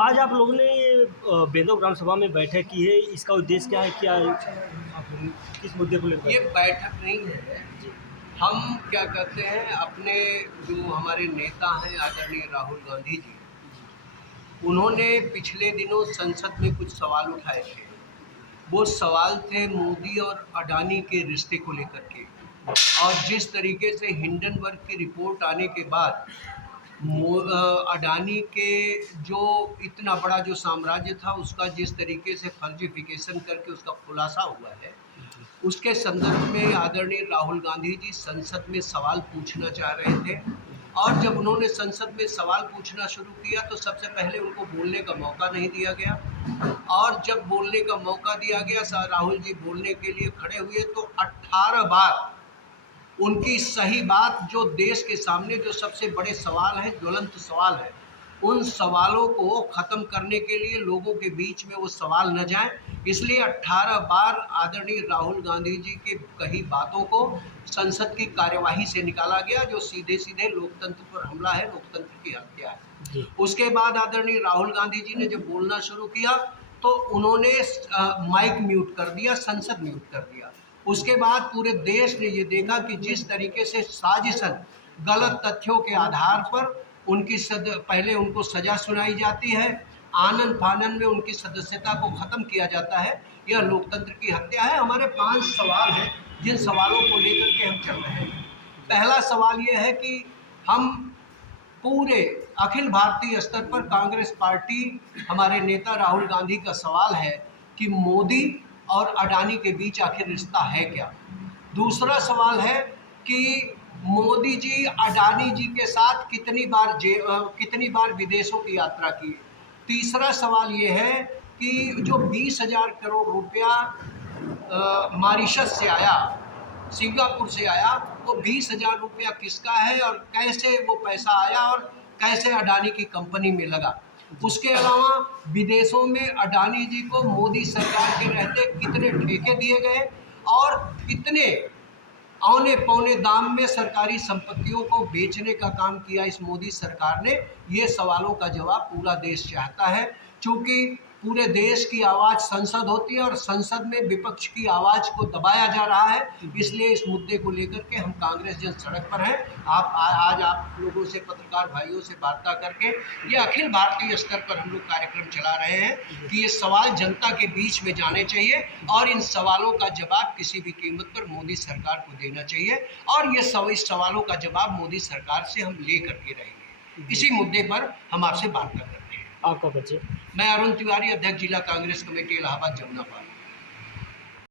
आज आप लोगों ने बेंदो ग्राम सभा में बैठक की है, इसका उद्देश्य क्या है? क्या आप किस मुद्दे को लेकर? ये बैठक नहीं है। जी। हम क्या कहते हैं, अपने जो हमारे नेता हैं आदरणीय राहुल गांधी जी, उन्होंने पिछले दिनों संसद में कुछ सवाल उठाए थे। वो सवाल थे मोदी और अडानी के रिश्ते को लेकर के, और जिस तरीके से हिंडनबर्ग की रिपोर्ट आने के बाद अडानी के जो इतना बड़ा जो साम्राज्य था उसका जिस तरीके से फर्जिफिकेशन करके उसका खुलासा हुआ है, उसके संदर्भ में आदरणीय राहुल गांधी जी संसद में सवाल पूछना चाह रहे थे। और जब उन्होंने संसद में सवाल पूछना शुरू किया तो सबसे पहले उनको बोलने का मौका नहीं दिया गया, और जब बोलने का मौका दिया गया, राहुल जी बोलने के लिए खड़े हुए तो 18 बार उनकी सही बात, जो देश के सामने जो सबसे बड़े सवाल हैं, ज्वलंत सवाल है, उन सवालों को ख़त्म करने के लिए लोगों के बीच में वो सवाल न जाएं, इसलिए 18 बार आदरणीय राहुल गांधी जी के कही बातों को संसद की कार्यवाही से निकाला गया, जो सीधे सीधे लोकतंत्र पर हमला है, लोकतंत्र की हत्या है। उसके बाद आदरणीय राहुल गांधी जी ने जब बोलना शुरू किया तो उन्होंने माइक म्यूट कर दिया, संसद म्यूट कर दिया। उसके बाद पूरे देश ने ये देखा कि जिस तरीके से साजिशन, गलत तथ्यों के आधार पर उनकी पहले उनको सजा सुनाई जाती है, आनन फानन में उनकी सदस्यता को ख़त्म किया जाता है, यह लोकतंत्र की हत्या है। हमारे 5 सवाल हैं जिन सवालों को लेकर के हम चल रहे हैं। पहला सवाल ये है कि हम पूरे अखिल भारतीय स्तर पर कांग्रेस पार्टी, हमारे नेता राहुल गांधी का सवाल है कि मोदी और अडानी के बीच आखिर रिश्ता है क्या। दूसरा सवाल है कि मोदी जी अडानी जी के साथ कितनी बार विदेशों की यात्रा की। तीसरा सवाल ये है कि जो 20,000 करोड़ रुपया मॉरिशस से आया, सिंगापुर से आया, वो 20,000 रुपया किसका है और कैसे वो पैसा आया और कैसे अडानी की कंपनी में लगा। उसके अलावा विदेशों में अडानी जी को मोदी सरकार के रहते कितने ठेके दिए गए और कितने औने पौने दाम में सरकारी संपत्तियों को बेचने का काम किया इस मोदी सरकार ने। ये सवालों का जवाब पूरा देश चाहता है, क्योंकि पूरे देश की आवाज़ संसद होती है और संसद में विपक्ष की आवाज़ को दबाया जा रहा है। इसलिए इस मुद्दे को लेकर के हम कांग्रेस जन सड़क पर हैं। आज आप लोगों से, पत्रकार भाइयों से वार्ता करके ये अखिल भारतीय स्तर पर हम लोग कार्यक्रम चला रहे हैं कि ये सवाल जनता के बीच में जाने चाहिए और इन सवालों का जवाब किसी भी कीमत पर मोदी सरकार को देना चाहिए, और ये इस सवालों का जवाब मोदी सरकार से हम ले करके रहेंगे। इसी मुद्दे पर हम आपसे वार्ता करते हैं। आपका परिचय? मैं अरुण तिवारी, अध्यक्ष जिला कांग्रेस कमेटी इलाहाबाद जमुना पार्क।